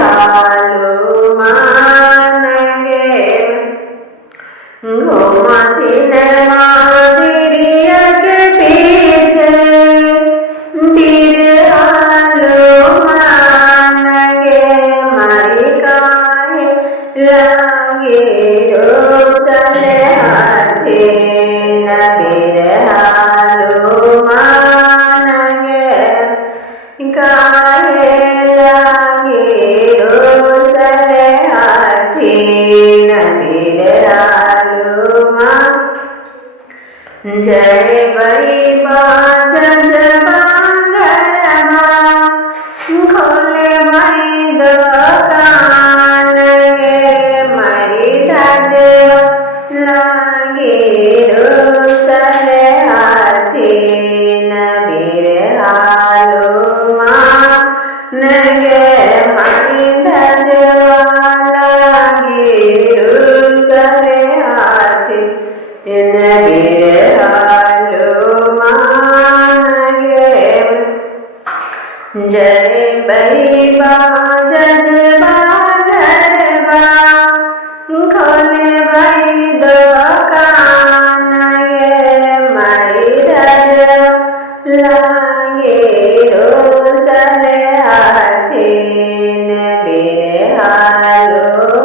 halu manage घुमाती ने मादिरिया के पीछे बीर हालो मानगे मारी काहे लागे रोसले हाथे न बीर हालो मानगे काहे लागे रोसले हाथे न बीर जय बई बाजा जबागरमा खोले मई दुकान गे मई धज लागे रोसले हाथी नबीर हालो मान गे मई धज लागे रोसले हाथी नबीर हालो मानगे जय बई बाजा जबागरमा खोले बई दुकान गे मई धज लागे रोसले हाथी नबीर हालो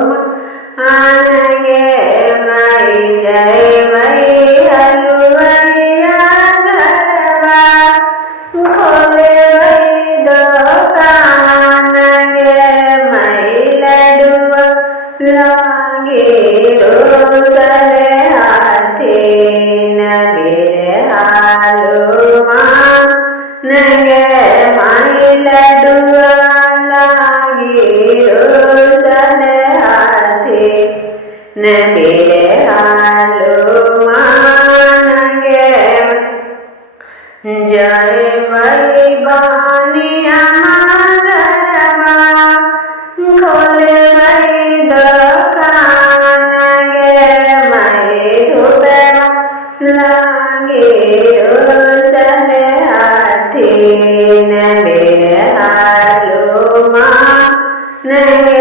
मानगे मई जय लागे रोसले हाथे नबीर हालो मानगे माई लडुआ लागे रोसले हाथे नबीर हालो मानगे जय बई बानिया मागरमा खोले मई दुकान गे मई धुबे लागे रोसले हाथी नबीर हालो मानगे